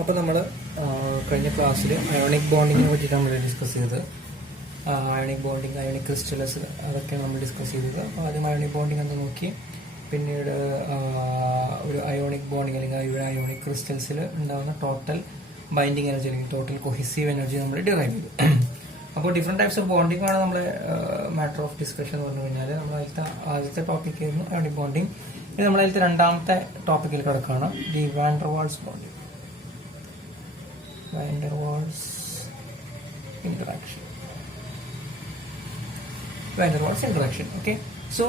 അപ്പോൾ നമ്മൾ കഴിഞ്ഞ ക്ലാസ്സിൽ അയോണിക് ബോണ്ടിങ്ങിനെ പറ്റിയിട്ട് നമ്മൾ ഡിസ്കസ് ചെയ്തത്. അയോണിക് ബോണ്ടിങ്, അയോണിക് ക്രിസ്റ്റൽസ്, അതൊക്കെയാണ് നമ്മൾ ഡിസ്കസ് ചെയ്തത്. അപ്പോൾ ആദ്യം അയോണിക് ബോണ്ടിങ് എന്ന് നോക്കി, പിന്നീട് ഒരു അയോണിക് ബോണ്ടിങ് അല്ലെങ്കിൽ ഒരു അയോണിക് ക്രിസ്റ്റൽസിൽ ഉണ്ടാകുന്ന ടോട്ടൽ ബൈൻഡിങ് എനർജി അല്ലെങ്കിൽ ടോട്ടൽ കൊഹിസീവ് എനർജി നമ്മൾ ഡിറൈവ് ചെയ്തു. അപ്പോൾ ഡിഫറെന്റ് ടൈപ്സ് ഓഫ് ബോണ്ടിങ് ആണ് നമ്മുടെ മാറ്റർ ഓഫ് ഡിസ്കഷൻ എന്ന് പറഞ്ഞു കഴിഞ്ഞാൽ. നമ്മൾ ആദ്യത്തെ ടോപ്പിക് ആയിരുന്നു അയോണിക് ബോണ്ടിങ്. ഇത് നമ്മളതിലത്തെ രണ്ടാമത്തെ ടോപ്പിക്കിൽ കിടക്കുകയാണ്, the van der Waals bonding. Van der Waals interaction. Okay. So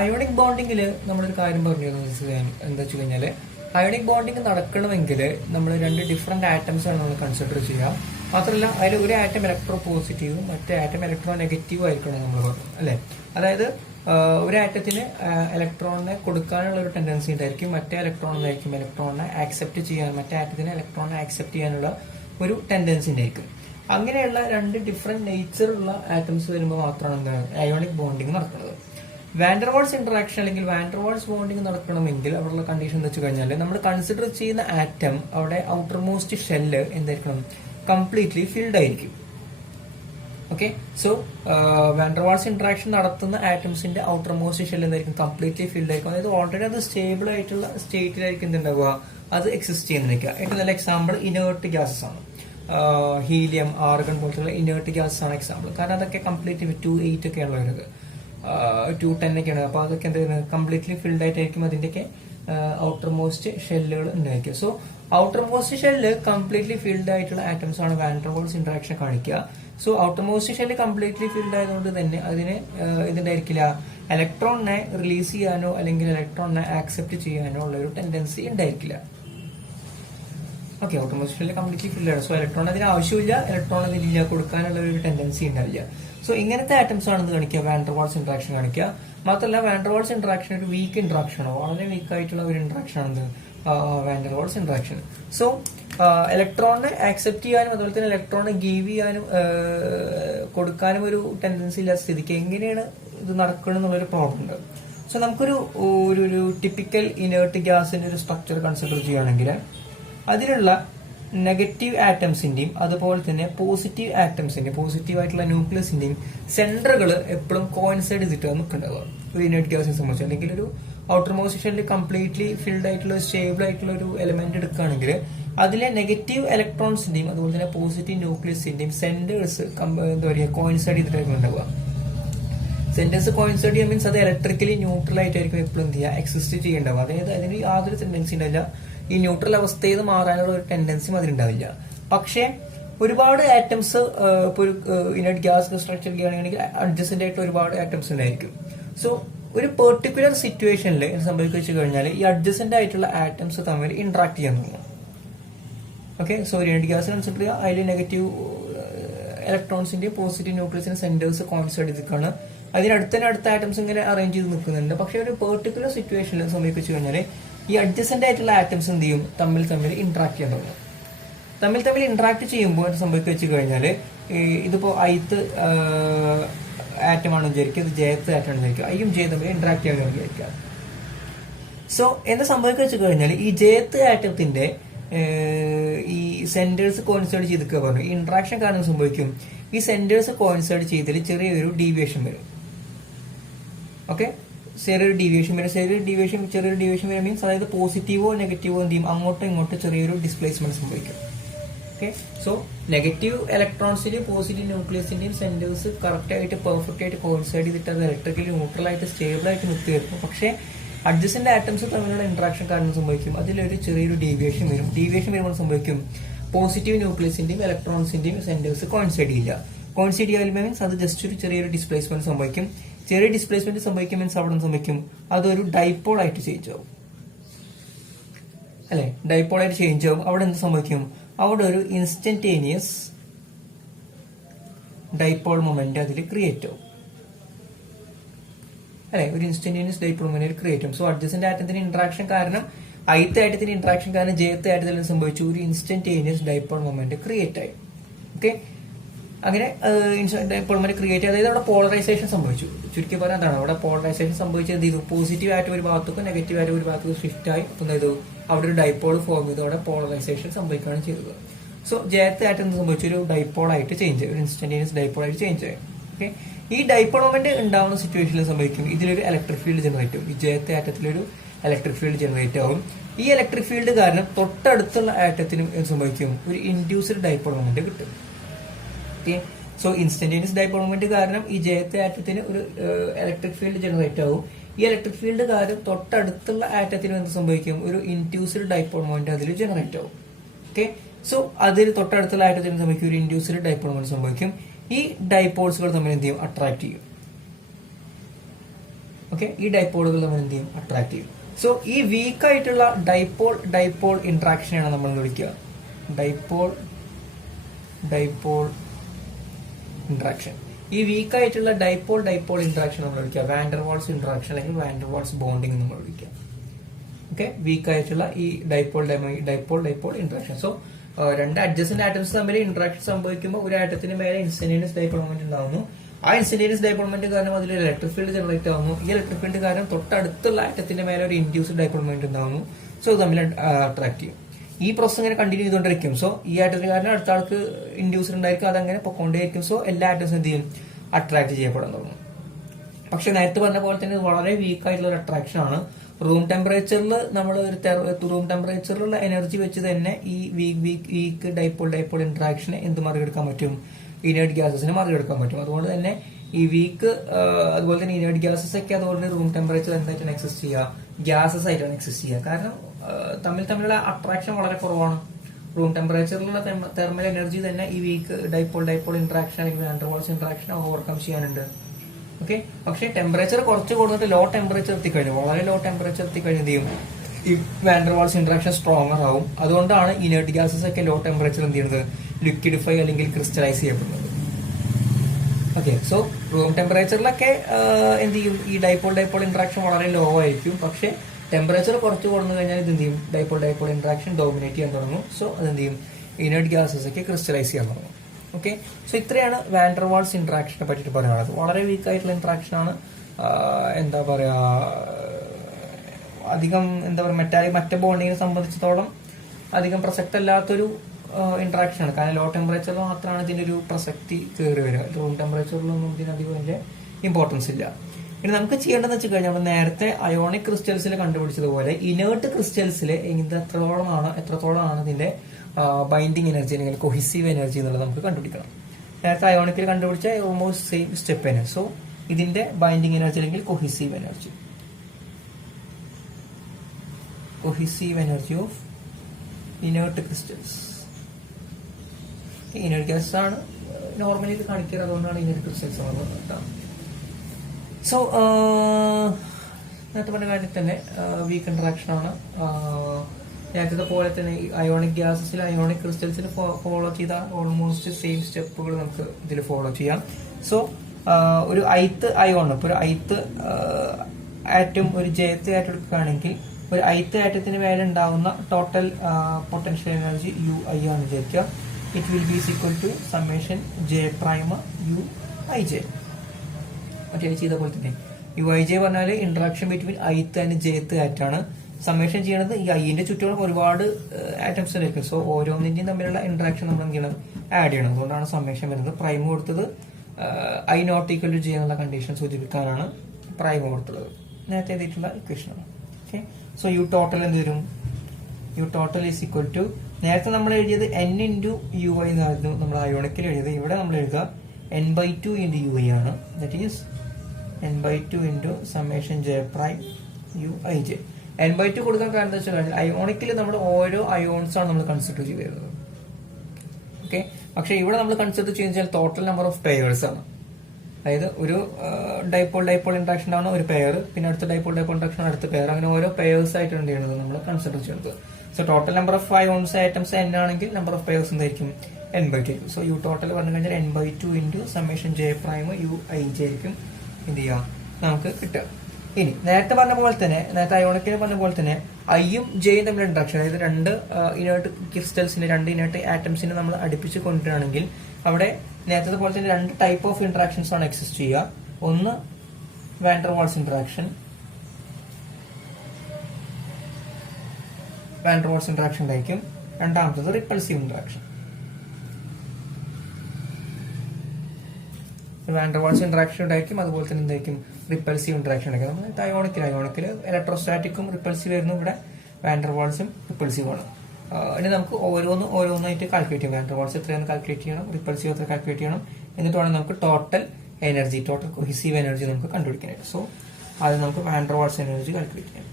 ionic ബോണ്ടിങ്ങിൽ നമ്മളൊരു കാര്യം പറഞ്ഞു എന്താ വെച്ച് കഴിഞ്ഞാൽ, അയോണിക് ബോണ്ടിങ് നടക്കണമെങ്കിൽ നമ്മൾ രണ്ട് ഡിഫറെന്റ് ആറ്റംസ് ആണ് നമ്മൾ കൺസിഡർ ചെയ്യുക. മാത്രമല്ല അതിൽ ഒരു ആറ്റം ഇലക്ട്രോ പോസിറ്റീവും മറ്റേ ആറ്റം ഇലക്ട്രോ നെഗറ്റീവും ആയിരിക്കണം നമ്മൾ പറഞ്ഞു, അല്ലെ? അതായത് ഒരു ആറ്റത്തിന് ഇലക്ട്രോണിനെ കൊടുക്കാനുള്ള ഒരു ടെൻഡൻസി ഉണ്ടായിരിക്കും, മറ്റേ ഇലക്ട്രോണിനായിരിക്കും ഇലക്ട്രോണിനെ ആക്സെപ്റ്റ് ചെയ്യാൻ, മറ്റേ ആറ്റത്തിന് ഇലക്ട്രോണിനെ ആക്സെപ്റ്റ് ചെയ്യാനുള്ള ഒരു ടെൻഡൻസി ഉണ്ടായിരിക്കും. അങ്ങനെയുള്ള രണ്ട് ഡിഫറെന്റ് നേച്ചറുള്ള ആറ്റംസ് വരുമ്പോൾ മാത്രമാണ് അയോണിക് ബോണ്ടിങ് നടക്കുന്നത്. വാൻ ഡെർ വാൾസ് ഇന്ററാക്ഷൻ അല്ലെങ്കിൽ വാൻ ഡെർ വാൾസ് ബോണ്ടിങ് നടക്കണമെങ്കിൽ അവിടെയുള്ള കണ്ടീഷൻ എന്ന് വെച്ച് കഴിഞ്ഞാൽ, നമ്മൾ കൺസിഡർ ചെയ്യുന്ന ആറ്റം അവിടെ ഔട്ടർ മോസ്റ്റ് ഷെല്ല് എന്തായിരിക്കണം, കംപ്ലീറ്റ്ലി ഫിൽഡ് ആയിരിക്കും. Okay. So van der Waals interaction നടത്തുന്ന ആറ്റംസിന്റെ ഔട്ടർ മോസ്റ്റ് ഷെൽ എന്തായിരിക്കും, കംപ്ലീറ്റ്ലി ഫിൽഡ് ആയിരിക്കും. അതായത് ഓൾറെഡി അത് സ്റ്റേബിൾ ആയിട്ടുള്ള സ്റ്റേറ്റിലായിരിക്കും എന്തുണ്ടാവുക, അത് എക്സിസ്റ്റ് ചെയ്യുന്നതിനേക്കുക. ഏറ്റവും നല്ല എക്സാമ്പിൾ ഇനേർട്ട് ഗ്യാസസ് ആണ്. ഹീലിയം, ആർഗൺ പോലത്തുള്ള ഇനേർട്ട് ഗ്യാസസ് ആണ് എക്സാമ്പിൾ. കാരണം അതൊക്കെ കംപ്ലീറ്റ്ലി 2.8 ഒക്കെയാണ് വരുന്നത്, 2.10 ഒക്കെയാണ്. അപ്പൊ അതൊക്കെ എന്താ കംപ്ലീറ്റ്ലി ഫിൽഡ് ആയിട്ടായിരിക്കും അതിന്റെയൊക്കെ ഔട്ടർ മോസ്റ്റ് ഷെല്ലുകൾ ഉണ്ടായിരിക്കും. So outer most shell completely filled ആയിട്ടുള്ള ആറ്റംസ് ആണ് വാൻ ഡെർ വാൾസ് ഇന്ററാക്ഷൻ കാണിക്കുക. So outer most shell completely filled ആയതുകൊണ്ട് തന്നെ അതിന് ഇതുണ്ടായിരിക്കില്ല, ഇലക്ട്രോണിനെ റിലീസ് ചെയ്യാനോ അല്ലെങ്കിൽ ഇലക്ട്രോണിനെ ആക്സെപ്റ്റ് ചെയ്യാനോ ഉള്ള ഒരു ടെൻഡൻസി ഉണ്ടായിരിക്കില്ല. Okay. Outer most shell completely filled ആണ്. സോ ഇലക്ട്രോൺ അതിന് ആവശ്യമില്ല, ഇലക്ട്രോൺ അതിലില്ല, കൊടുക്കാനുള്ള ഒരു ടെൻഡൻസി ഉണ്ടാവില്ല. സോ ഇങ്ങനത്തെ ആറ്റംസ് ആണെന്ന് കാണിക്കുക വാൻ ഡെർ വാൾസ് ഇന്ററാക്ഷൻ കാണിക്കുക. മാത്രമല്ല വാൻ ഡെർ വാൾസ് ഇന്ററാക്ഷൻ ഒരു വീക്ക് ഇന്ററാക്ഷൻ ആണ്, വളരെ വീക്ക് ആയിട്ടുള്ള ഒരു ഇന്ററാക്ഷൻ ആണ് van der Waals interaction. So ഇലക്ട്രോണിനെ ആക്സെപ്റ്റ് ചെയ്യാനും അതുപോലെ തന്നെ ഇലക്ട്രോണിനെ ഗീവ് ചെയ്യാനും കൊടുക്കാനും ഒരു ടെൻഡൻസി ഇല്ലാത്ത സ്ഥിതിക്ക് എങ്ങനെയാണ് ഇത് നടക്കണം എന്നുള്ളൊരു പ്രോബ്ലം ഉണ്ട്. സോ നമുക്കൊരു ഒരു ടിപ്പിക്കൽ ഇനേർട്ട് ഗ്യാസിന്റെ ഒരു സ്ട്രക്ചർ കൺസിഡർ ചെയ്യുകയാണെങ്കിൽ അതിലുള്ള നെഗറ്റീവ് ആറ്റംസിന്റെയും അതുപോലെ തന്നെ പോസിറ്റീവ് ആറ്റംസിന്റെയും പോസിറ്റീവ് ആയിട്ടുള്ള ന്യൂക്ലിയസിന്റെയും സെന്ററുകൾ എപ്പോഴും കോയിൻസൈഡ് ചെയ്തിട്ടാണ് നിൽക്കേണ്ടത് ഒരു ഇനേർട്ട് ഗ്യാസിനെ സംബന്ധിച്ച്. അല്ലെങ്കിൽ ഒരു ഔട്ടർ മോസ്റ്റ് ഷെല്ലിൽ കംപ്ലീറ്റ്ലി ഫിൽഡ് ആയിട്ടുള്ള സ്റ്റേബിൾ ആയിട്ടുള്ള ഒരു എലമെന്റ് എടുക്കുകയാണെങ്കിൽ അതിലെ നെഗറ്റീവ് ഇലക്ട്രോൺസിന്റെയും അതുപോലെ തന്നെ പോസിറ്റീവ് ന്യൂക്ലിയസിന്റെയും സെന്റേഴ്സ് എന്താ പറയുക കോയിൻസൈഡ് ചെയ്തിട്ടായിരിക്കും ഉണ്ടാവുക. സെന്റേഴ്സ് കോയിൻസൈഡ് ചെയ്യുക മീൻസ് അത് ഇലക്ട്രിക്കലി ന്യൂട്രൽ ആയിട്ടായിരിക്കും എപ്പോഴും എന്ത് ചെയ്യുക, എക്സിസ്റ്റ് ചെയ്യേണ്ടാവുക. അതായത് അതിന് യാതൊരു ടെൻഡൻസി ഉണ്ടാവില്ല, ഈ ന്യൂട്രൽ അവസ്ഥയിൽ നിന്ന് മാറാനുള്ള ഒരു ടെൻഡൻസിയും അതിലുണ്ടാവില്ല. പക്ഷേ ഒരുപാട് ആറ്റംസ് ഇപ്പോൾ ഒരു ഇനേർട്ട് ഗ്യാസ് സ്ട്രക്ചർ ചെയ്യുകയാണെങ്കിൽ അഡ്ജസ്റ്റന്റ് ആയിട്ട് ഒരുപാട് ആറ്റംസ് ഉണ്ടായിരിക്കും. സോ ഒരു പെർട്ടിക്കുലർ സിറ്റുവേഷനിൽ സംഭവിച്ചു കഴിഞ്ഞാൽ ഈ അഡ്ജസ്റ്റന്റ് ആയിട്ടുള്ള ആറ്റംസ് തമ്മിൽ ഇന്ററാക്ട് ചെയ്യാൻ തുടങ്ങും. Okay. So inert gas consider ചെയ്യുക, അതിൽ നെഗറ്റീവ് ഇലക്ട്രോൺസിന്റെയും പോസിറ്റീവ് ന്യൂക്ലിയസിന്റെ സെന്റേഴ്സ് കോൺസൈഡ് ചെയ്തിട്ടാണ് അതിനടുത്ത ആറ്റംസ് ഇങ്ങനെ അറേഞ്ച് ചെയ്ത് നിൽക്കുന്നുണ്ട്. പക്ഷെ ഒരു പെർട്ടിക്കുലർ സിറ്റുവേഷനിൽ സംഭവിച്ചു കഴിഞ്ഞാൽ ഈ അഡ്ജസ്റ്റന്റ് ആയിട്ടുള്ള ആറ്റംസ് എന്ത് ചെയ്യും, തമ്മിൽ ഇന്ററാക്ട് ചെയ്യാൻ തുടങ്ങും. തമ്മിൽ ഇന്ററാക്ട് ചെയ്യുമ്പോൾ സംഭവിച്ചു കഴിഞ്ഞാൽ ഇതിപ്പോ ഐത്ത് ആറ്റമാണ് വിചാരിക്കുക, ഇത് ജയത്ത് ആറ്റമാണ് വിചാരിക്കുക, ഐയും ജെ തമ്മിൽ ഇന്ററാക്ട് ചെയ്യാൻ വിചാരിക്കുക. സോ എന്താ സംഭവിച്ചു കഴിഞ്ഞാൽ ഈ ജയത്ത് ആറ്റത്തിന്റെ ഈ സെന്റേഴ്സ് കോയിൻസൈഡ് ചെയ്തിക്കുക പറഞ്ഞു. ഈ ഇന്ററാക്ഷൻ കാരണം സംഭവിക്കും ഈ സെന്റേഴ്സ് കോയിൻസൈഡ് ചെയ്തതിൽ ചെറിയൊരു ഡീവിയേഷൻ വരും. ഓക്കെ. ചെറിയൊരു ഡീവിയേഷൻ വരും മീൻസ് അതായത് പോസിറ്റീവോ നെഗറ്റീവോ എന്ത് ചെയ്യും, അങ്ങോട്ടോ ഇങ്ങോട്ടോ ചെറിയൊരു ഡിസ്പ്ലേസ്മെന്റ് സംഭവിക്കും. ഓക്കെ. സോ നെഗറ്റീവ് ഇലക്ട്രോൺസിന്റെയും പോസിറ്റീവ് ന്യൂക്ലിയസിന്റെയും സെന്റേഴ്സ് കറക്റ്റ് ആയിട്ട് പെർഫെക്റ്റ് ആയിട്ട് കോയിൻസൈഡ് ചെയ്തിട്ട് അത് ഇലക്ട്രിക്കലി ന്യൂട്രൽ ആയിട്ട് സ്റ്റേബിൾ ആയിട്ട് നിർത്തിയിരുന്നു. പക്ഷേ അഡ്ജസ്റ്റന്റ് ആറ്റംസ് തമ്മിലുള്ള ഇന്ററാക്ഷൻ കാരണം സംഭവിക്കും അതിലൊരു ചെറിയൊരു ഡീവിയേഷൻ വരുമ്പോൾ സംഭവിക്കും പോസിറ്റീവ് ന്യൂക്ലിയസിന്റെയും ഇലക്ട്രോൺസിന്റെയും സെന്റേഴ്സ് കോയിൻസൈഡ് ചെയ്യില്ല. കോയിൻസൈഡ് ചെയ്യാൻ മീൻസ് അത് ജസ്റ്റ് ഒരു ചെറിയൊരു ഡിസ്പ്ലേസ്മെന്റ് സംഭവിക്കും. ചെറിയ ഡിസ്പ്ലേസ്മെന്റ് സംഭവിക്കും മീൻസ് അവിടെ സംഭവിക്കും അതൊരു ഡൈപോൾ ആയിട്ട് ചേഞ്ച് ആവും, അല്ലെ? ഡൈപോൾ ആയിട്ട് ചേഞ്ച് ആവും. അവിടെ എന്ത് സംഭവിക്കും, അവിടെ ഒരു ഇൻസ്റ്റന്റേനിയസ് ഡൈപോൾ മൊമെന്റ് അതിൽ ക്രിയേറ്റ് ആവും, അല്ലെ? ഒരു ഇൻസ്റ്റന്റേനിയസ് ഡൈപോൾ മൊമെന്റ് ക്രിയേറ്റ് ആവും. സോ അഡ്ജസ്റ്റന്റ് ആറ്റത്തിന്റെ ഇന്ററാക്ഷൻ കാരണം ഐത്ത് ആറ്റത്തിന്റെ ഇന്ററാക്ഷൻ കാരണം ജയത്ത് ആറ്റത്തിൽ സംഭവിച്ചു ഒരു ഇൻസ്റ്റന്റേനിയസ് ഡൈപോൾ മൊമെന്റ് ക്രിയേറ്റ് ആയി. ഓക്കെ. അങ്ങനെ ഡൈപോൾ മൊമെന്റ് ക്രിയേറ്റ് ചെയ്ത് അവിടെ പോളറൈസേഷൻ സംഭവിച്ചു. ചുരുക്കി പറയാൻ എന്താണ് അവിടെ പോളറൈസേഷൻ സംഭവിച്ചത്, ഇത് പോസിറ്റീവ് ആയിട്ട് ഒരു ഭാഗത്തേക്കും നെഗറ്റീവ് ആയിട്ട് ഒരു ഭാഗത്തേക്ക് ഷിഫ്റ്റ് ആയി. അപ്പം ഇത് അവിടെ ഒരു ഡൈപോൾ ഫോം ചെയ്തോടെ പോളറൈസേഷൻ സംഭവിക്കുകയാണ് ചെയ്തത്. സോ jth ആറ്റം എന്ത് സംഭവിച്ചു, ഒരു ഡൈപോൾ ആയിട്ട് ചേഞ്ച്, ഒരു ഇൻസ്റ്റന്റേനിയസ് ഡൈപോൾ ആയിട്ട് ചേഞ്ച് ആയി. ഓക്കെ, ഈ ഡൈപോൾ മൊമെന്റ് ഉണ്ടാവുന്ന സിറ്റുവേഷനിൽ സംഭവിക്കും ഇതിലൊരു ഇലക്ട്രിക് ഫീൽഡ് ജനറേറ്റ് ആവും. ഈ jth ആറ്റത്തിലൊരു ഇലക്ട്രിക് ഫീൽഡ് ജനറേറ്റ് ആവും. ഈ ഇലക്ട്രിക് ഫീൽഡ് കാരണം തൊട്ടടുത്തുള്ള ആറ്റത്തിന് സംഭവിക്കും ഒരു ഇൻഡ്യൂസ്ഡ് ഡൈപോൾ മൊമെന്റ് കിട്ടും. Okay, so instantaneous dipole moment കാരണം ഈ jth ആറ്റത്തിന് ഒരു ഇലക്ട്രിക് ഫീൽഡ് ജനറേറ്റ് ആവും. ഈ ഇലക്ട്രിക് ഫീൽഡ് കാരണം തൊട്ടടുത്തുള്ള ആറ്റത്തിന് എന്ത് സംഭവിക്കും, ഒരു ഇൻഡ്യൂസ്ഡ് ഡൈപോൾ മൊമെന്റ് അതിൽ ജനറേറ്റ് ആവും. ഓക്കെ, സോ അതിൽ തൊട്ടടുത്തുള്ള ആറ്റത്തിന് സംഭവിക്കും ഒരു ഇൻഡ്യൂസ്ഡ് ഡൈപോൾ മൊമെന്റ് സംഭവിക്കും. ഈ ഡൈപോൾസുകൾ തമ്മിൽ എന്ത് ചെയ്യും, അട്രാക്ട് ചെയ്യും. ഓക്കെ, ഈ ഡൈപോളുകൾ തമ്മിൽ എന്ത് ചെയ്യും, അട്രാക്ട് ചെയ്യും. സോ ഈ വീക്ക് ആയിട്ടുള്ള ഡൈപോൾ ഇന്ററാക്ഷനെയാണ് നമ്മൾ വിളിക്കുക ഡൈപോൾ ഇന്ററാക്ഷൻ. ഈ വീക്ക് ആയിട്ടുള്ള ഡൈപോൾ ഇന്ററാക്ഷൻ നമ്മൾ വിളിക്കുക വാൻഡർവാൾസ് ഇന്ററാക്ഷൻ അല്ലെങ്കിൽ വാൻഡർവാൾസ് ബോണ്ടിങ് നമ്മൾ വിളിക്കുക. ഓക്കെ, വീക്ക് ആയിട്ടുള്ള ഈ ഡൈപോൾ ഇന്ററാക്ഷൻ. സോ രണ്ട് അഡ്ജസ്റ്റന്റ് ആറ്റംസ് തമ്മിൽ ഇന്ററാക്ഷൻ സംഭവിക്കുമ്പോൾ ഒരു ആറ്റത്തിന് മേലെ ഇൻസ്റ്റന്റേനിയസ് ഡൈപോൾ മൊമെന്റ് ഉണ്ടാവുന്നു. ആ ഇൻസ്റ്റന്റേനിയസ് ഡൈപോൾ മൊമെന്റ് കാരണം അതിൽ ഇലക്ട്രിക് ഫീൽഡ് ജനറേറ്റ് ആവുന്നു. ഈ ഇലക്ട്രിക് ഫീൽഡ് കാരണം തൊട്ടടുത്തുള്ള ആറ്റത്തിന്റെ മേലെ ഒരു ഇൻഡ്യൂസ്ഡ് ഡൈപോൾ മൊമെന്റ് ഉണ്ടാവുന്നു. സോ ഇത് തമ്മിൽ അട്രാക്ട് ചെയ്യും. ഈ പ്രോസസ് ഇങ്ങനെ കണ്ടിന്യൂ ചെയ്തുകൊണ്ടിരിക്കും. സോ ഈ ആറ്റത്തിന് കാരണം അടുത്ത ആൾക്ക് ഇൻഡ്യൂസ്ഡ് ഉണ്ടായിരിക്കും, അതങ്ങനെ പൊക്കോണ്ടേയിരിക്കും. സോ എല്ലാ ആറ്റംസും എന്ത് ചെയ്യും, അട്രാക്ട് ചെയ്യപ്പെടാൻ തുടങ്ങും. പക്ഷെ നേരത്തെ പറഞ്ഞ പോലെ തന്നെ വളരെ വീക്ക് ആയിട്ടുള്ള ഒരു അട്രാക്ഷൻ ആണ്. റൂം ടെമ്പറേച്ചറിൽ നമ്മൾ റൂം ടെമ്പറേച്ചറിലുള്ള എനർജി വെച്ച് തന്നെ ഈ വീക്ക് ഡൈപോൾ ഇന്ററാക്ഷനെ എന്ത് മറികടക്കാൻ പറ്റും, ഇനേർട്ട് ഗ്യാസസിനെ മറികടക്കാൻ പറ്റും. അതുകൊണ്ട് തന്നെ ഈ വീക്ക് അതുപോലെ തന്നെ ഇനേർട്ട് ഗ്യാസസ് ഒക്കെ അതുപോലെ റൂം ടെമ്പറേച്ചർ എന്തായിട്ടാണ് എക്സിസ്റ്റ് ചെയ്യുക, ഗ്യാസസ് ആയിട്ടാണ് എക്സിസ്റ്റ് ചെയ്യുക. കാരണം തമ്മിലുള്ള അട്രാക്ഷൻ വളരെ കുറവാണ്. റൂം ടെമ്പറേച്ചറിലുള്ള തെർമൽ എനർജി തന്നെ ഈ വീക്ക് ഡൈപോൾ ഇന്ററാക്ഷൻ അല്ലെങ്കിൽ വാൻഡർവാൾസ് ഇന്ററാക്ഷൻ ഓവർകം ചെയ്യാനുണ്ട്. ഓക്കെ, പക്ഷെ ടെമ്പറേച്ചർ കുറച്ച് കൊടുത്തിട്ട് ലോ ടെമ്പറേച്ചർ എത്തിക്കഴിഞ്ഞു, വളരെ ലോ ടെമ്പറേച്ചർ എത്തിക്കഴിഞ്ഞ് എന്ത് ചെയ്യും, ഈ വാൻഡർവാൾസ് ഇന്ററാക്ഷൻ സ്ട്രോങ്ങർ ആവും. അതുകൊണ്ടാണ് ഇനേർട്ട് ഗ്യാസസ് ഒക്കെ ലോ ടെമ്പറേച്ചർ എന്ത് ചെയ്യുന്നത്, ലിക്വിഡിഫൈ അല്ലെങ്കിൽ ക്രിസ്റ്റലൈസ് ചെയ്യപ്പെടുന്നത്. ഓക്കെ, സോ റൂം ടെമ്പറേച്ചറിലൊക്കെ എന്ത് ചെയ്യും, ഈ ഡൈപോൾ ഇന്ററാക്ഷൻ വളരെ ലോ ആയിരിക്കും. പക്ഷെ ടെമ്പറേച്ചർ കുറച്ച് കുറഞ്ഞു കഴിഞ്ഞാൽ ഇത് എന്ത് ചെയ്യും, ഡൈപോൾ ഇന്ററാക്ഷൻ ഡോമിനേറ്റ് ചെയ്യാൻ തുടങ്ങും. സോ അതെന്ത് ചെയ്യും, ഇനേർട്ട് ഗ്യാസസ് ഒക്കെ ക്രിസ്റ്റലൈസ് ചെയ്യാൻ തുടങ്ങും. ഓക്കെ, സോ ഇത്രയാണ് വാൻഡർവാൾസ് ഇന്ററാക്ഷനെ പറ്റിയിട്ട് പറയാനുള്ളത്. വളരെ വീക്ക് ആയിട്ടുള്ള ഇന്ററാക്ഷൻ ആണ്. എന്താ പറയാ, അധികം എന്താ പറയുക മെറ്റാലിക് മറ്റേ ബോണ്ടിങ്ങിനെ സംബന്ധിച്ചിടത്തോളം അധികം പ്രസക്തമല്ലാത്തൊരു ഇന്ററാക്ഷൻ ആണ്. കാരണം ലോ ടെമ്പറേച്ചറിൽ മാത്രമാണ് ഇതിന്റെ ഒരു പ്രസക്തി കയറി വരിക. റൂം ടെമ്പറേച്ചറിലൊന്നും ഇതിനധികം അതിന്റെ ഇമ്പോർട്ടൻസ് ഇല്ല. ഇനി നമുക്ക് ചെയ്യേണ്ടതെന്ന് വെച്ച് കഴിഞ്ഞാൽ നമ്മൾ നേരത്തെ അയോണിക് ക്രിസ്റ്റൽസിൽ കണ്ടുപിടിച്ചതുപോലെ ഇനേർട്ട് ക്രിസ്റ്റൽസിൽ എത്രത്തോളമാണ് ഇതിന്റെ ബൈൻഡിങ് എനർജി അല്ലെങ്കിൽ കൊഹിസീവ് എനർജി എന്നുള്ളത് നമുക്ക് കണ്ടുപിടിക്കണം. നേരത്തെ അയോണിക്കിൽ കണ്ടുപിടിച്ച ഓൾമോസ്റ്റ് സെയിം സ്റ്റെപ്പ് തന്നെ. സോ ഇതിന്റെ ബൈൻഡിങ് എനർജി അല്ലെങ്കിൽ cohesive energy of inert crystals. Inert gases ആണ് നോർമലി ഇത് കാണിക്കുക, അതുകൊണ്ടാണ് ഇനേർട്ട് ക്രിസ്റ്റൽസ് ആണ്. സോ നേരത്തെ പറഞ്ഞ കാര്യം തന്നെ വീക്ക് ഇന്ററാക്ഷൻ ആണ്. നേരത്തെ പോലെ തന്നെ അയോണിക് ഗ്യാസസിൽ അയോണിക് ക്രിസ്റ്റൽസിൽ ഫോളോ ചെയ്ത ഓൾമോസ്റ്റ് സെയിം സ്റ്റെപ്പുകൾ നമുക്ക് ഇതിൽ ഫോളോ ചെയ്യാം. സോ ഒരു ith അയോൺ, ഇപ്പൊ ഒരു ith ആറ്റം ഒരു jth ആറ്റം എടുക്കുകയാണെങ്കിൽ ഒരു ith ആറ്റത്തിന് മേലെ ഉണ്ടാവുന്ന ടോട്ടൽ പൊട്ടൻഷ്യൽ എനർജി ui ആണ് വിചാരിക്കുക. It will be equal to summation j prime uij. മറ്റേ ചെയ്ത പോലെ തന്നെ uij പറഞ്ഞാൽ interaction between ith and jth ആറ്റാണ്. സമ്മേഷൻ ചെയ്യണത് ഈ ഐന്റെ ചുറ്റും ഒരുപാട് ആറ്റംസ് ആയിരിക്കും. സോ ഓരോന്നിന്റെയും തമ്മിലുള്ള ഇന്ററാക്ഷൻ നമ്മൾ എന്ത് ചെയ്യണം, ആഡ് ചെയ്യണം. അതുകൊണ്ടാണ് സമ്മേഷൻ വരുന്നത്. പ്രൈം കൊടുത്തത് I not equal to J എന്നുള്ള കണ്ടീഷൻ സൂചിപ്പിക്കാനാണ് പ്രൈം കൊടുത്തുള്ളത്. നേരത്തെ എഴുതിയിട്ടുള്ള ഇക്വേഷനാണ്. ഓക്കെ, സോ യു ടോട്ടൽ എന്ത് വരും, U total is equal to നേരത്തെ നമ്മൾ എഴുതിയത് n ഇൻറ്റു യു ഐ എന്നായിരുന്നു നമ്മൾ അയോണിക്കിൽ എഴുതിയത്. ഇവിടെ നമ്മൾ എഴുതുക n/2 ഇൻറ്റു യു ഐ ആണ്. That is n/2 into summation J prime uij. n/2 കൊടുക്കാൻ കാരണം എന്താ വെച്ചാൽ അയോണിക്കിൽ നമ്മൾ ഓരോ അയോൺസ് ആണ് നമ്മൾ കൺസിഡർ ചെയ്തിരുന്നത്. ഓക്കെ, പക്ഷെ ഇവിടെ നമ്മൾ കൺസിഡർ ചെയ്യുന്ന ടോട്ടൽ നമ്പർ ഓഫ് പെയർസ് ആണ്. അതായത് ഒരു ഡൈപോൾ ഇന്ററാക്ഷൻ ആണ് ഒരു പെയർ, പിന്നെ അടുത്ത ഡൈപോൾ ഇന്ററാക്ഷൻ അടുത്ത പെയർ, അങ്ങനെ ഓരോ പെയർസ് ആയിട്ടാണ് ചെയ്യുന്നത് നമ്മൾ കൺസിഡർ ചെയ്യുന്നത്. So total number of ions items n ആണെങ്കിൽ നമ്പർ ഓഫ് പെയർസ് എന്തായിരിക്കും, n/2. സോ യു ടോട്ടൽ പറഞ്ഞു കഴിഞ്ഞാൽ n/2 into summation J prime uij ആയിരിക്കും എന്ത് ചെയ്യുക നമുക്ക് കിട്ടുക. ഇനി നേരത്തെ പറഞ്ഞ പോലെ തന്നെ, നേരത്തെ അയോണിക്കിൽ പറഞ്ഞ പോലെ തന്നെ ഐയും ജെയും തമ്മിൽ ഇന്ററാക്ഷൻ, അതായത് രണ്ട് ഇനേർട്ട് ക്രിസ്റ്റൽസിനെ, രണ്ട് ഇനേർട്ട് ആറ്റംസിനെ നമ്മൾ അടുപ്പിച്ച് കൊണ്ടുവരികയാണെങ്കിൽ അവിടെ നേരത്തെ പോലെ തന്നെ രണ്ട് ടൈപ്പ് ഓഫ് ഇന്ററാക്ഷൻസ് ആണ് എക്സിസ്റ്റ് ചെയ്യുക. ഒന്ന് വാൻഡർവാൾസ് ഇന്ററാക്ഷൻ, വാൻഡർവാൾസ് ഇന്ററാക്ഷൻ ഉണ്ടായിരിക്കും. രണ്ടാമത്തത് റിപ്പൾസീവ് ഇന്ററാക്ഷൻ. വാൻഡർവാൾസ് ഇന്ററാക്ഷൻ ഉണ്ടായിരിക്കും, അതുപോലെ തന്നെ എന്തായിരിക്കും റിപ്പൾസീവ് ഇന്ററാക്ഷൻ ഉണ്ടായിരിക്കും. നമ്മൾ അയോണിക്കിൽ ഇലക്ട്രോസ്റ്റാറ്റിക്കും റിപ്പൾസീവ് ആയിരുന്നു, ഇവിടെ വാൻഡർവാൾസും റിപ്പൾസീവ് ആണ്. ഇനി നമുക്ക് ഓരോന്നായിട്ട് കാൽക്കുലേറ്റ് ചെയ്യാം. വാൻഡർവാൾസ് എത്രയാണ് കാൽക്കുലേറ്റ് ചെയ്യണം, റിപ്പൾസീവ് എത്ര കാൽക്കുലേറ്റ് ചെയ്യണം, എന്നിട്ട് വേണം നമുക്ക് ടോട്ടൽ കൊഹീസീവ് എനർജി നമുക്ക് കണ്ടുപിടിക്കാനായിട്ട്. സോ അത് നമുക്ക് വാൻഡർവാൾസ് എനർജി കാൽക്കുലേറ്റ് ചെയ്യാം.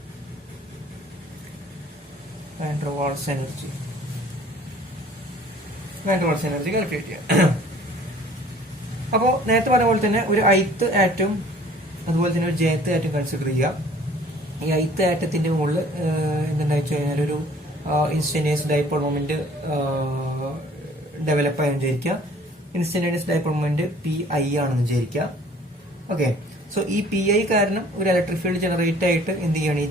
വാൻഡർവാൾസ് എനർജി കാൽക്കുലേറ്റ് ചെയ്യാം. അപ്പോൾ നേരത്തെ പറഞ്ഞ പോലെ തന്നെ ഒരു ith ആറ്റം അതുപോലെ തന്നെ ഒരു jth ആറ്റം കൺസിഡർ ചെയ്യുക. ഈ ith ആറ്റത്തിന്റെ മുകളിൽ എന്താണെന്ന് വെച്ച് കഴിഞ്ഞാൽ ഒരു ഇൻസ്റ്റന്റേനിയസ് ഡൈപോൾ മൊമെന്റ് ഡെവലപ്പ് ആയെന്ന് വിചാരിക്കുക. ഇൻസ്റ്റന്റേനിയസ് ഡൈപോൾ മൊമെന്റ് PI ആണെന്ന് വിചാരിക്കുക. ഓക്കെ, സോ ഈ PI കാരണം ഒരു ഇലക്ട്രിക് ഫീൽഡ് ജനറേറ്റ് ആയിട്ട് എന്ത് ചെയ്യാണ്, ഈ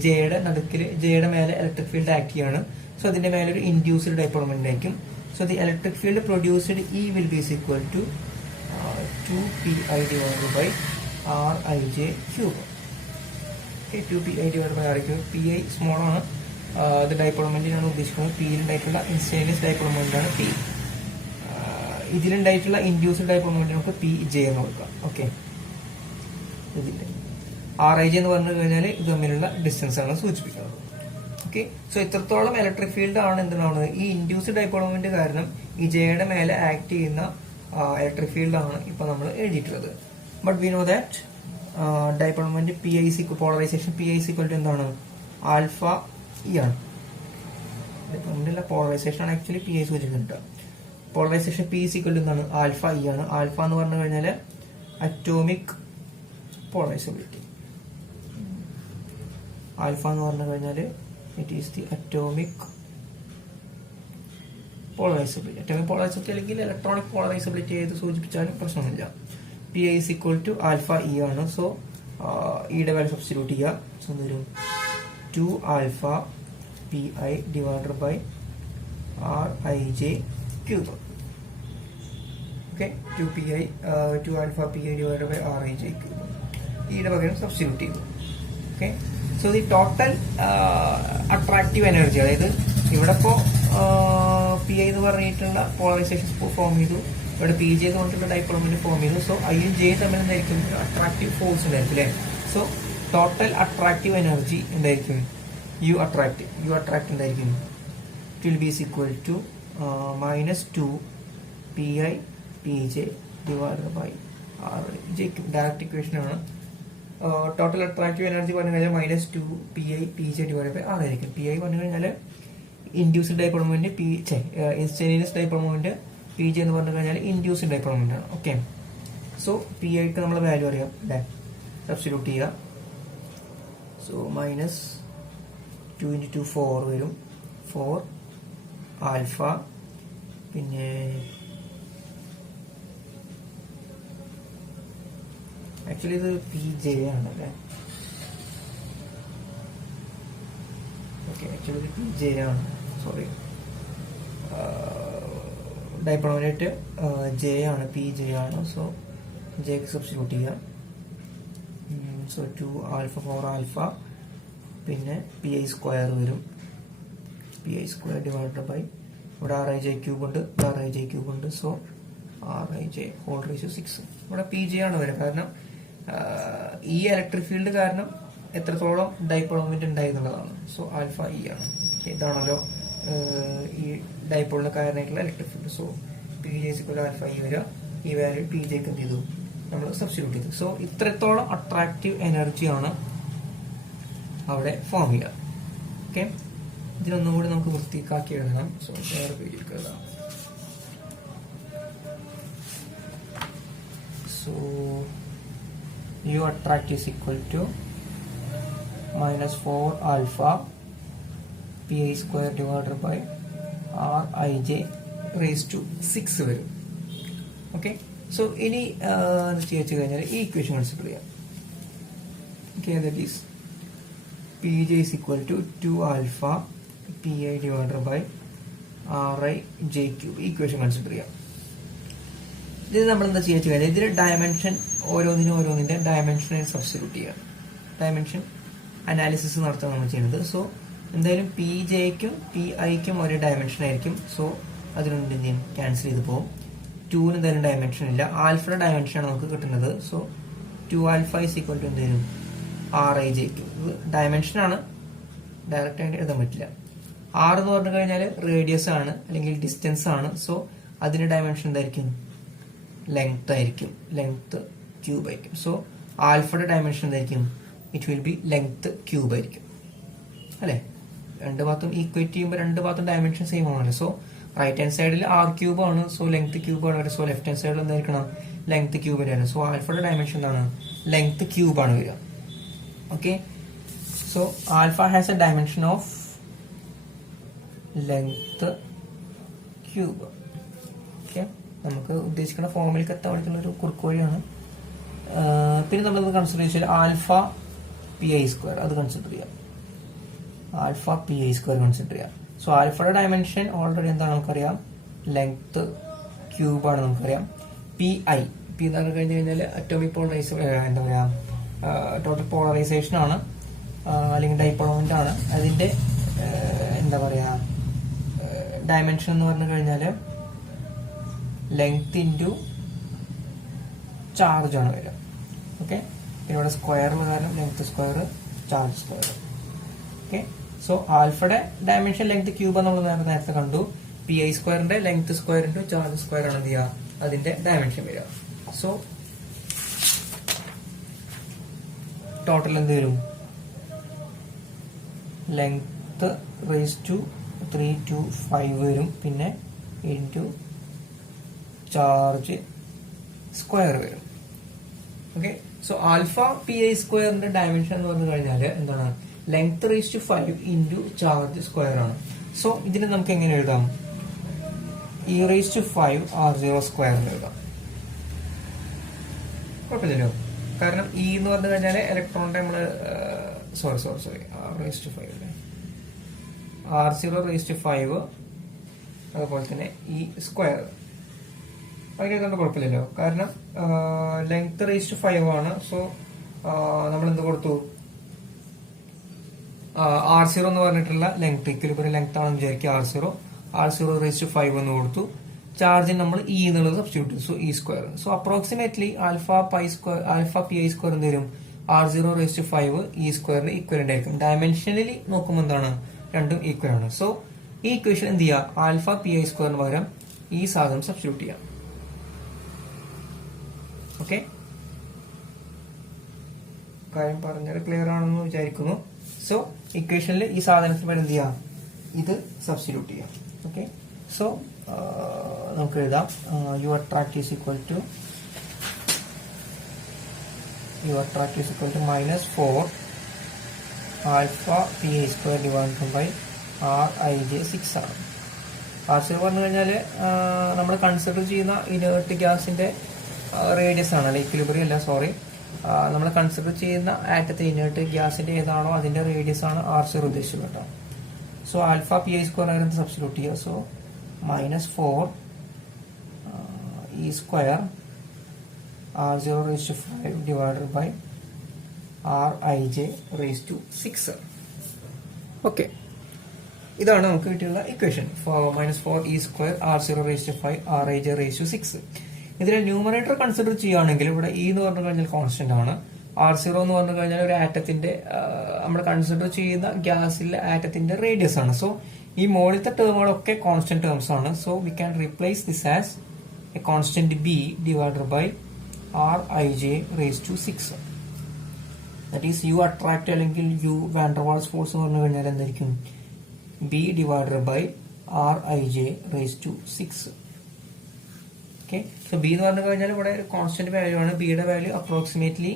ജെയുടെ മേലെ ഇലക്ട്രിക് ഫീൽഡ് ആക്ട് ചെയ്യാണ്. സോ അതിന്റെ മേലെ ഒരു ഇൻഡ്യൂസ്ഡ് ഡൈപോൾ മൊമെന്റ് ആയിരിക്കും. So the electric field produced E will be equal to 2PI divided by Rij cube. Okay, 2PI divided by R cube. PI small ആണ്, ഇത് ഡൈപോൾ മൊമെന്റിനാണ് ഉദ്ദേശിക്കുന്നത്. പിയിലുണ്ടായിട്ടുള്ള instantaneous dipole moment ആണ് P. ഇതിലുണ്ടായിട്ടുള്ള induced dipole moment നമുക്ക് PJ എന്ന് കൊടുക്കാം. Okay, ഇതിന്റെ Rij എന്ന് പറഞ്ഞു കഴിഞ്ഞാൽ ഇത് തമ്മിലുള്ള ഡിസ്റ്റൻസ് ആണ് സൂചിപ്പിക്കുന്നത്. ഓക്കെ, സോ ഇത്രത്തോളം ഇലക്ട്രിക് ഫീൽഡ് ആണ് എന്താണ് ഈ ഇൻഡ്യൂസ്ഡ് ഡൈപോൾ മൊമെന്റ് കാരണം ഈ ജെയുടെ മേലെ ആക്ട് ചെയ്യുന്ന ഇലക്ട്രിക് ഫീൽഡ് ആണ് ഇപ്പൊ നമ്മൾ എഴുതിയിട്ടുള്ളത്. But we know that dipole moment polarisation PI equal to എന്താണ്, ആൽഫ E ആണ്. പോളറൈസേഷൻ ആണ് ആക്ച്വലി PI സൂചിപ്പിക്കുന്നത്. പോളറൈസേഷൻ P ഈക്വൽ ടു എന്താണ്, ആൽഫ E ആണ്. ആൽഫ എന്ന് പറഞ്ഞു കഴിഞ്ഞാൽ അറ്റോമിക് പോളറൈസബിലിറ്റി. ആൽഫ എന്ന് പറഞ്ഞു കഴിഞ്ഞാൽ it is the atomic polarisability. Atomic polarisability അല്ലെങ്കിൽ ഇലക്ട്രോണിക് പോളറൈസബിലിറ്റി ഏത് സൂചിപ്പിച്ചാലും പ്രശ്നമൊന്നുമില്ല. PI is equal to alpha E ആണ്. സോ ഇയുടെ വാല്യൂ സബ്സ്റ്റിറ്റ്യൂട്ട് ചെയ്യുക. സോ വരും 2 alpha PI divided by Rij cube. Okay, 2 alpha PI divided by Rij cube. ഇയുടെ പകരം സബ്സ്റ്റിറ്റ്യൂട്ട് ചെയ്തു. Okay, so the total attractive energy, അതായത് ഇവിടെ ഇപ്പോ PI എന്ന് പറഞ്ഞിട്ടുള്ള പോളറൈസേഷൻ ഫോം ചെയ്തു, ഇവിടെ PJ എന്ന് പറഞ്ഞിട്ടുള്ള ഡൈപോൾ മൊമെന്റ് ഫോം ചെയ്തു. സോ ഐയും ജെയും തമ്മിൽ എന്തായിരിക്കും, അട്രാക്റ്റീവ് ഫോഴ്സ് ഉണ്ടായിരിക്കും അല്ലേ. സോ ടോട്ടൽ അട്രാക്റ്റീവ് എനർജി എന്തായിരിക്കും, യു അട്രാക്ട് എന്തായിരിക്കും, it will be equal to -2 PI PJ divided by Rj. Direct equation ആണ്. ടോട്ടൽ അട്രാക്റ്റീവ് എനർജി പറഞ്ഞു കഴിഞ്ഞാൽ -2 PI PJ divided by R ആയിരിക്കും. PI പറഞ്ഞു കഴിഞ്ഞാൽ induced dipole moment, instantaneous dipole moment, PJ എന്ന് പറഞ്ഞു കഴിഞ്ഞാൽ ഇൻഡ്യൂസ്ഡ് ഡൈപോൾ മൊമെന്റ് ആണ്. ഓക്കെ, സോ PIക്ക് നമ്മൾ വാല്യൂ അറിയാം അല്ലേ, സബ്സ്റ്റിറ്റ്യൂട്ട് ചെയ്യുക. സോ -2 × 2 4 വരും, 4 ആൽഫ, പിന്നെ ആക്ച്വലി ഇത് PJ ആണ് അല്ലേ. ഓക്കെ, ആക്ച്വലി ഇത് PJ ആണ്, സോറി. ഡൈപോൾ മൊമെന്റ് J ആണ്, PJ ആണ്. സോ ജെക്ക് സബ്സ്റ്റിറ്റ്യൂട്ട് ചെയ്യാം. സോ 2 ആൽഫ 4 ആൽഫ, പിന്നെ PI സ്ക്വയർ വരും, PI സ്ക്വയർ ഡിവൈഡഡ് ബൈ ഇവിടെ Rij ക്യൂബ് ഉണ്ട്. So Rij whole ratio 6. ഇവിടെ PJ ആണ് വരിക, കാരണം ഈ ഇലക്ട്രിക് ഫീൽഡ് കാരണം എത്രത്തോളം ഡൈപോൾ മൊമെന്റ് ഉണ്ടായി എന്നുള്ളതാണ്. സോ ആൽഫ E ആണ്. ഇതാണല്ലോ ഈ ഡൈപോളിന് കാരണമായിട്ടുള്ള electric field. So PJ alpha E വരിക. ഈ വാല്യൂ PJക്ക് എന്ത് ചെയ്തു, നമ്മൾ സബ്സ്റ്റിറ്റ്യൂട്ട് ചെയ്തു. സോ ഇത്രത്തോളം അട്രാക്റ്റീവ് എനർജിയാണ് അവിടെ ഫോം ചെയ്യുക. ഓക്കെ, ഇതിനൊന്നും കൂടി നമുക്ക് വൃത്തിക്കാക്കി എഴുതണം. സോ വേറെ പേജിലേക്ക് എഴുതാം. So U attract is equal to -4 alpha PI square divided by Rij raised to 6 വരും. ഓക്കെ, സോ ഇനി ചെയ്തു കഴിഞ്ഞാൽ ഈ ഇക്വേഷൻ കൺസിഡർ ചെയ്യാം. Okay, that is PJ is equal to 2 alpha PI divided by Rij cube. Equation consider ചെയ്യാം. ഇത് നമ്മൾ എന്താ ചെയ്യാ കഴിഞ്ഞാൽ ഇതിന്റെ ഡയമെൻഷൻ ഓരോന്നിന്റെ ഡയമെൻഷനെ സബ്സ്റ്റിറ്റ്യൂട്ട് ചെയ്യാം. ഡയമെൻഷൻ അനാലിസിസ് നടത്താൻ നമ്മൾ ചെയ്യുന്നത്. സോ എന്തായാലും പി ജെക്കും പി ഐക്കും ഒരേ ഡയമെൻഷൻ ആയിരിക്കും. സോ അതിനുണ്ട് എന്ത് ചെയ്യും, ക്യാൻസൽ ചെയ്ത് പോകും. 2 എന്തായാലും ഡയമെൻഷൻ ഇല്ല. ആൽഫയുടെ ഡയമെൻഷൻ ആണ് നമുക്ക് കിട്ടുന്നത്. So 2 alpha is equal to എന്തായാലും RIJ. ഇത് ഡയമെൻഷൻ ആണ്, ഡയറക്റ്റ് ആയിട്ട് എഴുതാൻ പറ്റില്ല. R എന്ന് പറഞ്ഞു കഴിഞ്ഞാൽ റേഡിയസ് ആണ് അല്ലെങ്കിൽ ഡിസ്റ്റൻസ് ആണ്. സോ അതിന്റെ ഡയമെൻഷൻ എന്തായിരിക്കും, ലെങ്ത് ആയിരിക്കും, ലെങ്ത് ക്യൂബ് ആയിരിക്കും. സോ ആൽഫയുടെ ഡയമെൻഷൻ എന്തായിരിക്കും, it will B length cube ആയിരിക്കും അല്ലെ. രണ്ട് ഭാഗത്തും ഈക്വേറ്റ് ചെയ്യുമ്പോൾ രണ്ട് ഭാഗത്തും ഡയമെൻഷൻ സെയിം ആണല്ലോ. സോ റൈറ്റ് ഹാൻഡ് സൈഡിൽ R ക്യൂബ് ആണ്, സോ ലെങ്ത് ക്യൂബ് ആണ് വരിക. സോ ലെഫ്റ്റ് ഹാൻഡ് സൈഡിൽ എന്തായിരിക്കണം, ലെങ്ത് ക്യൂബ് വരികയാണ്. സോ ആൽഫയുടെ ഡയമെൻഷൻ എന്താണ്, ലെങ്ത് ക്യൂബ് ആണ് വരിക. Okay, so alpha has A dimension of length cube. Okay, നമുക്ക് ഉദ്ദേശിക്കുന്ന ഫോമിലേക്ക് എത്താൻ വേണ്ടിയിട്ടുള്ള ഒരു കുറുക്കുവഴിയാണ്. പിന്നെ നമ്മളത് കൺസിഡർ ചെയ്താൽ ആൽഫ പി ഐ സ്ക്വയർ, അത് കൺസിഡർ ചെയ്യാം. Alpha P I square consider ചെയ്യാം. സോ ആൽഫയുടെ ഡയമെൻഷൻ ഓൾറെഡി എന്താണ് നമുക്കറിയാം, ലെങ്ത് ക്യൂബ് ആണ് നമുക്കറിയാം. പി ഐ പി എന്ന് കഴിഞ്ഞു കഴിഞ്ഞാൽ അറ്റോമിക് പോളറൈസേഷൻ, എന്താ പറയാ, ടോട്ടൽ പോളറൈസേഷൻ ആണ് അല്ലെങ്കിൽ ഡൈപോൾ മൊമെന്റ് ആണ്. അതിന്റെ എന്താ പറയാ ഡയമെൻഷൻ എന്ന് പറഞ്ഞു കഴിഞ്ഞാല് ലെങ്ത് ഇൻറ്റു ചാർജ് ആണ് വരിക. ഓക്കെ, പിന്നെ ഇവിടെ സ്ക്വയർ കാരണം length square charge square. Okay, so ആൽഫയുടെ ഡയമെൻഷൻ ലെങ്ത് ക്യൂബ് നമ്മൾ നേരത്തെ കണ്ടു. പി ഐ സ്ക്വയറിന്റെ length square into charge square ആണ് എന്ത് ചെയ്യുക, അതിന്റെ ഡയമെൻഷൻ വരിക. സോ ടോട്ടൽ എന്ത് വരും, ലെങ്ത് റേസ് ടു 325 വരും, പിന്നെ ഇൻറ്റു ചാർജ് സ്ക്വയർ വരും. Okay, so alpha P I സ്ക്വയറിന്റെ ഡയമെൻഷൻ എന്ന് പറഞ്ഞു കഴിഞ്ഞാൽ എന്താണ്, length raise to 5 into charge square ആണ്. സോ ഇതിന് നമുക്ക് എങ്ങനെ എഴുതാം, E raise to 5 R0 square എഴുതാം. കുഴപ്പമില്ലല്ലോ, കാരണം ഇ എന്ന് പറഞ്ഞു കഴിഞ്ഞാൽ ഇലക്ട്രോണിന്റെ നമ്മള് സോറി R റേസ് ടു 5 അല്ലേ, R0 റേസ് ടു 5, അതുപോലെ തന്നെ ഈ സ്ക്വയർ അതിനെഴുതാണ്ട് കുഴപ്പമില്ലല്ലോ. കാരണം ലെങ്ത് റേസ് ടു 5 ആണ്. സോ നമ്മൾ എന്ത് കൊടുത്തു, R0 എന്ന് പറഞ്ഞിട്ടുള്ള ലെങ്ത് ഇക്വലിബ്രിയം ലെങ്ത് ആണെന്ന് വിചാരിക്കുക. R0 റേസ് ടു 5 എന്ന് കൊടുത്തു. ചാർജിന് നമ്മൾ ഇ എന്നുള്ളത് സബ്സ്റ്റിറ്റ്യൂട്ട് ചെയ്തു. So E square. So approximately alpha P I square എന്ത് വരും, R0 റേസ് ടു 5 ഇ സ്ക്വയറിന് ഈക്വലന്റ് ആയിരിക്കും. ഡയമെൻഷനലി നോക്കുമ്പോൾ എന്താണ്, രണ്ടും ഈക്വൽ ആണ്. സോ ഈ ഇക്വേഷൻ എന്ത് ചെയ്യുക, ആൽഫ പി ഐ സ്ക്വയറിന് പകരം ഈ സാധനം സബ്സ്റ്റിറ്റ്യൂട്ട് ചെയ്യാം. ഓക്കെ, കാര്യം പറഞ്ഞത് ക്ലിയർ ആണെന്ന് വിചാരിക്കുന്നു. സോ ഇക്വേഷനിൽ ഈ സാധനത്തിന് പകരം എന്ത് ചെയ്യാം, ഇത് സബ്സ്റ്റിറ്റ്യൂട്ട് ചെയ്യാം. ഓക്കെ, സോ നമുക്ക് എഴുതാം, your tract is equal to -4 alpha P I square divided by RIJ 6 ആണ്. R0 പറഞ്ഞു കഴിഞ്ഞാൽ നമ്മൾ കൺസിഡർ ചെയ്യുന്ന ഇനേർട്ട് ഗ്യാസിന്റെ റേഡിയസ് ആണ്, അല്ലെ ഇക്വിലിബ്രിയം അല്ല, സോറി. നമ്മൾ കൺസിഡർ ചെയ്യുന്ന ആറ്റത്തെ ഇനേർട്ട് ഗ്യാസിന്റെ ഏതാണോ അതിന്റെ റേഡിയസ് ആണ് R0 ഉദ്ദേശിച്ചത് കേട്ടോ. So alpha P I square ആയിരുന്നു സബ്സ്റ്റിറ്റ്യൂട്ട് ചെയ്യുക. So -4 E square R0 raise to 5 divided by RIJ raise to 6. Okay, ഇതാണ് നമുക്ക് കിട്ടിയുള്ള equation. -4 E square R0 raise to 5 RIJ raise to 6. ഇതിലെ ന്യൂമറേറ്റർ കൺസിഡർ ചെയ്യുകയാണെങ്കിൽ ഇവിടെ ഇ എന്ന് പറഞ്ഞു കഴിഞ്ഞാൽ കോൺസ്റ്റന്റ് ആണ്. R0 എന്ന് പറഞ്ഞു കഴിഞ്ഞാൽ ഒരു ആറ്റത്തിന്റെ നമ്മൾ കൺസിഡർ ചെയ്യുന്ന ഗ്യാസിലെ ആറ്റത്തിന്റെ റേഡിയസ് ആണ്. സോ ഈ മുകളിലത്തെ ടേമുകളൊക്കെ കോൺസ്റ്റന്റ് ടേംസ് ആണ്. So we can replace this as a constant B divided by RIJ raise to 6. That is U attract അല്ലെങ്കിൽ യു വാൻഡർവാൾസ് ഫോഴ്സ് എന്ന് പറഞ്ഞു കഴിഞ്ഞാൽ എന്തായിരിക്കും, B divided by RIJ raise to 6. Okay, so B എന്ന് പറഞ്ഞു കഴിഞ്ഞാൽ ഇവിടെ ഒരു കോൺസ്റ്റന്റ് വാല്യൂ ആണ്. ബിയുടെ വാല്യൂ അപ്രോക്സിമേറ്റ്ലി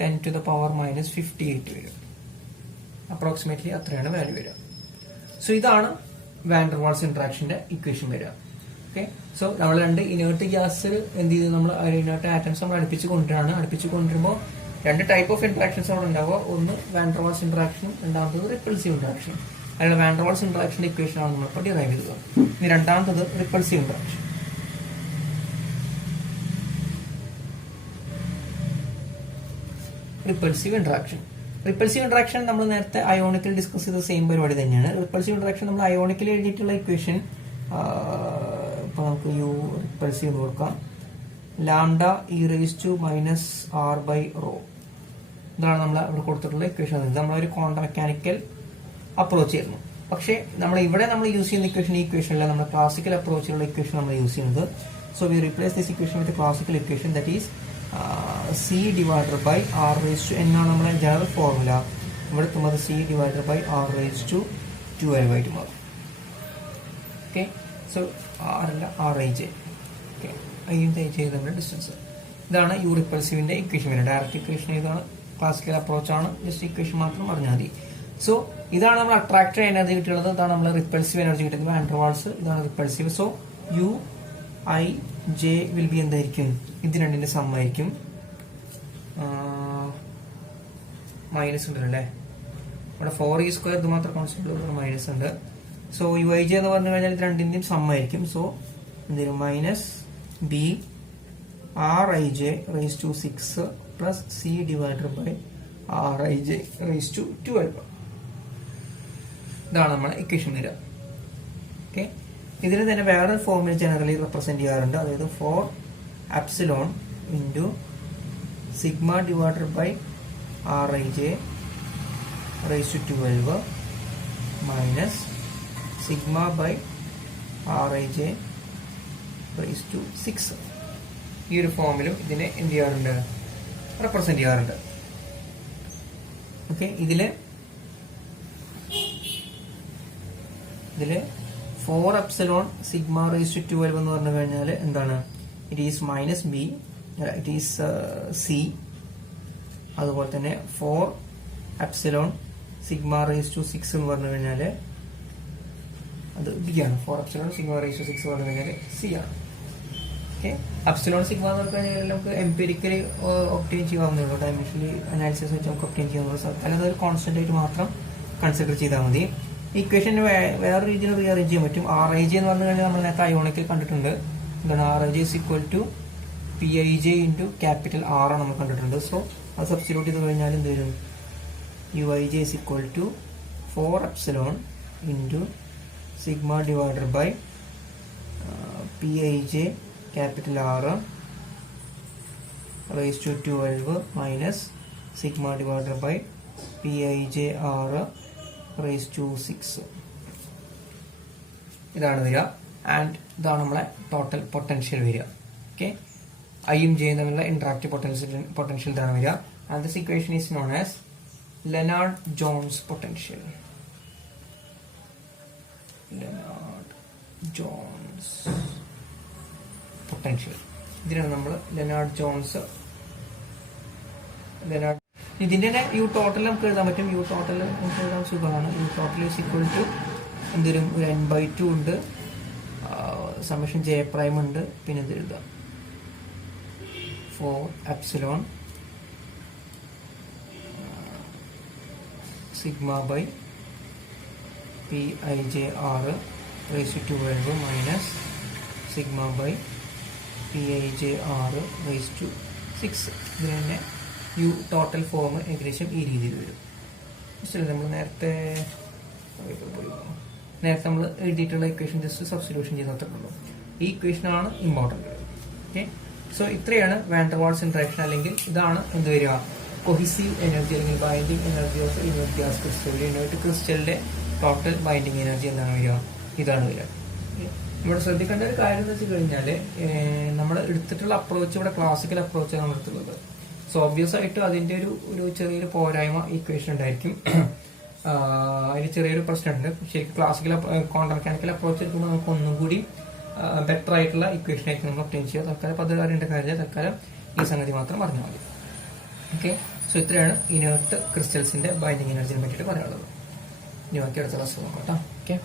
10⁻⁻58 വരും. അപ്രോക്സിമേറ്റ്ലി അത്രയാണ് വാല്യൂ വരിക. സോ ഇതാണ് വാൻഡർവാൾസ് ഇന്ററാക്ഷന്റെ ഇക്വേഷൻ വരിക. ഓക്കെ, സോ നമ്മൾ രണ്ട് ഇനേർട്ട് ഗ്യാസ് എന്ത് ചെയ്തു, നമ്മൾ ഇനേർട്ട് ആറ്റംസ് നമ്മൾ അടുപ്പിച്ച് കൊണ്ടുവരുമ്പോൾ രണ്ട് ടൈപ്പ് ഓഫ് ഇന്ററാക്ഷൻസ് അവിടെ ഉണ്ടാവുക. ഒന്ന് വാൻഡർവാൾസ് ഇന്ററാക്ഷനും രണ്ടാമത്തത് റിപ്പൾസീവ് ഇന്ററാക്ഷൻ. അതിൽ വാൻഡർവാൾസ് ഇന്ററാക്ഷന്റെ ഇക്വേഷൻ ആണ് നമ്മളിപ്പോൾ ഡിറൈവ് ചെയ്തത്. ഇനി രണ്ടാമത്തത് റിപ്പൾസീവ് ഇന്ററാക്ഷൻ. റിപ്പൾസീവ് ഇന്ററാക്ഷൻ നമ്മൾ നേരത്തെ അയോണിക്കൽ ഡിസ്കസ് ചെയ്ത സെയിം പരിപാടി തന്നെയാണ്. റിപ്പൾസീവ് ഇന്ററാക്ഷൻ നമ്മൾ അയോണിക്കൽ എഴുതിയിട്ടുള്ള ഇക്വേഷൻ ഇപ്പൊ നമുക്ക് യു റിപ്പൾസീവ് എന്ന് കൊടുക്കാം. Lambda E raise to minus R by rho, ഇതാണ് നമ്മൾ ഇവിടെ കൊടുത്തിട്ടുള്ള ഇക്വേഷൻ. ഇത് നമ്മളൊരു ക്വാണ്ടം മെക്കാനിക്കൽ അപ്രോച്ച് ആയിരുന്നു. പക്ഷെ നമ്മൾ ഇവിടെ നമ്മൾ യൂസ് ചെയ്യുന്ന ഇക്വേഷൻ ഈ ഇക്വേഷനല്ല, നമ്മൾ ക്ലാസിക്കൽ അപ്രോച്ചിലുള്ള ഇക്വേഷൻ നമ്മൾ യൂസ് ചെയ്യുന്നത്. So we replace this equation with classical equation, that is C divided by R raise to എന്നാണ് നമ്മുടെ ജനറൽ ഫോർമുല. ഇവിടെ എത്തുമ്പോൾ C divided by R raise to 12 ആയിട്ട് മാറും. ഓക്കെ, സോ ആർ അല്ല ആർ ഐ ജെ. ഓക്കെ, ഐൻ്റെ I J തമ്മിലുള്ള distance. ഇതാണ് യു റിപ്പൾസീവിന്റെ ഇക്വേഷൻ വരുന്നത്. ഡയറക്റ്റ് ഇക്വേഷൻ ഇതാണ്, ക്ലാസിക്കൽ അപ്രോച്ച് ആണ്, ജസ്റ്റ് ഇക്വേഷൻ മാത്രം പറഞ്ഞാൽ മതി. സോ ഇതാണ് നമ്മൾ അട്രാക്റ്റീവ് എനർജി കിട്ടിയുള്ളത്, ഇതാണ് നമ്മൾ റിപ്പൾസീവ് എനർജി കിട്ടുന്നത് വാൻ ഡെർ വാൾസ്, ഇതാണ് repulsive. So U I J will be എന്തായിരിക്കും, ഇത് രണ്ടിന്റെ സം ആയിരിക്കും. മൈനസ് ഉണ്ടല്ലേ ഇവിടെ 4e² ഇത് മാത്രം കോൺസ്റ്റന്റ് മൈനസ് ഉണ്ട്. സോ യു ഐ ജെ എന്ന് പറഞ്ഞു കഴിഞ്ഞാൽ ഇത് രണ്ടിന്റെയും സം ആയിരിക്കും. സോ എന്തെങ്കിലും minus B R I J raise to 6 plus C divided by R I J raise to 12. ഇതാണ് നമ്മുടെ ഇക്വേഷൻ വരിക. ഓക്കെ, ഇതിന് തന്നെ വേറെ ഫോമിൽ ജനറലി റെപ്രസെന്റ് ചെയ്യാറുണ്ട്. അതായത് 4 epsilon into sigma divided by R I J raise to 12 minus sigma by R I J raise to 6. ഈ ഒരു ഫോമിലും ഇതിനെ എന്ത് ചെയ്യാറുണ്ട്, റെപ്രസെന്റ് ചെയ്യാറുണ്ട്. ഓക്കെ, ഇതില് 4 എപ്സിലോൺ സിഗ്മ റേസ് ടു 12 എന്ന് പറഞ്ഞു കഴിഞ്ഞാൽ എന്താണ്, it is minus B, it is C. അതുപോലെ തന്നെ 4 എപ്സിലോൺ സിഗ്മ റേസ് ടു 6 എന്ന് പറഞ്ഞു കഴിഞ്ഞാൽ അത് ബി ആണ്. 4 എപ്സിലോൺ സിഗ്മ റേസ് ടു 6 പറഞ്ഞു കഴിഞ്ഞാൽ സി ആണ്. ഓക്കെ, എപ്സിലോൺ സിഗ്മ എന്ന് പറഞ്ഞു കഴിഞ്ഞാൽ നമുക്ക് എംപിരിക്കലി ഒബ്റ്റെയിൻ ചെയ്യാവുന്നേ ഉള്ളൂ, ഡയമെൻഷനലി അനാലിസിസ് വെച്ച് നമുക്ക് ഒബ്റ്റെയിൻ ചെയ്യാവുന്നൂ. അല്ലാതെ ഒരു കോൺസ്റ്റന്റ് ആയിട്ട് മാത്രം കൺസിഡർ ചെയ്താൽ മതി. ഇക്വേഷൻ വേറെ രീതിയിൽ റീഅറേഞ്ച് ചെയ്യാൻ പറ്റും. ആർ ഐ ജെ എന്ന് പറഞ്ഞു കഴിഞ്ഞാൽ നമ്മൾ നേരത്തെ അയോണിക്കൽ കണ്ടിട്ടുണ്ട്. എന്താണ് R I J is equal to P I J into capital R ആണ് നമ്മൾ കണ്ടിട്ടുണ്ട്. സോ അത് സബ്സ്റ്റിറ്റ്യൂട്ട് ചെയ്ത് കഴിഞ്ഞാൽ എന്ത് വരും, U I J is equal to 4 epsilon into sigma divided by P I J capital R raise to 12 minus sigma divided by P I J R raise to 6. ഇതാണ് വരിക. ആൻഡ് ഇതാണ് നമ്മളെ total potential വരിക. Okay, ഐയും ജെയും തമ്മിലുള്ള interactive potential ഇതാണ് വരിക. And this equation is known as Lennard Jones potential. Lennard Jones potential, ഇതിനാണ് നമ്മൾ ലെനാർഡ് ജോൺസ്. ഇതിന്റെ തന്നെ യു ടോട്ടൽ നമുക്ക് എഴുതാൻ പറ്റും. യു ടോട്ടൽ നമുക്ക് എഴുതാൻ സുഖമാണ്. U total is equal to എന്തൊരു ഒരു n/2 ഉണ്ട്, സമ്മേഷൻ ജെ പ്രൈം ഉണ്ട്, പിന്നെ ഇത് എഴുതാം 4 epsilon sigma by P I J R raise to 12 minus sigma by P I J R raise to 6. ഇതിന് തന്നെ യു ടോട്ടൽ ഫോം ഏകദേശം ഈ രീതിയിൽ വരും. നമ്മൾ നേരത്തെ നമ്മൾ എഴുതിയിട്ടുള്ള ഇക്വേഷൻ ജസ്റ്റ് സബ്സ്റ്റിറ്റ്യൂഷൻ ചെയ്ത് നോക്കിയിട്ടുള്ളൂ. ഈ ഇക്വേഷനാണ് ഇമ്പോർട്ടൻറ്റ്. ഓക്കെ, സോ ഇത്രയാണ് വാൻ ഡെർ വാൾസ് ഇന്ററാക്ഷൻ, അല്ലെങ്കിൽ ഇതാണ് എന്ത് വരിക, കൊഹിസീവ് എനർജി അല്ലെങ്കിൽ binding energy of inert gas crystal. Inert ക്രിസ്റ്റലിന്റെ ടോട്ടൽ ബൈൻഡിങ് എനർജി എന്താണ് വരിക, ഇതാണ് വരിക. ഇവിടെ ശ്രദ്ധിക്കേണ്ട ഒരു കാര്യം എന്ന് വെച്ച് കഴിഞ്ഞാൽ നമ്മൾ എടുത്തിട്ടുള്ള അപ്രോച്ച് ഇവിടെ ക്ലാസിക്കൽ അപ്രോച്ചാണ് നമ്മൾ എടുത്തിട്ടുള്ളത്. സോ ഒബ്വിയസ് ആയിട്ട് അതിന്റെ ഒരു ചെറിയൊരു പോരായ്മ ഇക്വേഷൻ ഉണ്ടായിരിക്കും. അതിന് ചെറിയൊരു പ്രശ്നമുണ്ട്. ശരിക്കും ക്ലാസിക്കൽ ക്വാണ്ടം മെക്കാനിക്കൽ അപ്രോച്ച് എടുക്കുമ്പോൾ നമുക്ക് ഒന്നും കൂടി ബെറ്റർ ആയിട്ടുള്ള ഇക്വേഷൻ ആയിരിക്കും നമ്മൾ ഒബ്റ്റെയിൻ ചെയ്യുക. തൽക്കാലം അപ്പോൾ അത് അറിയേണ്ട കാര്യം, തൽക്കാലം ഈ സംഗതി മാത്രം പറഞ്ഞാൽ മതി. ഓക്കെ, സോ ഇത്രയാണ് ഇനേർട്ട് ക്രിസ്റ്റൽസിന്റെ ബൈൻഡിങ് എനർജിനെ പറ്റിയിട്ട് പറയാനുള്ളത്. ഇനി ബാക്കി അടുത്ത ക്ലാസ് നോക്കാം കേട്ടോ. ഓക്കെ.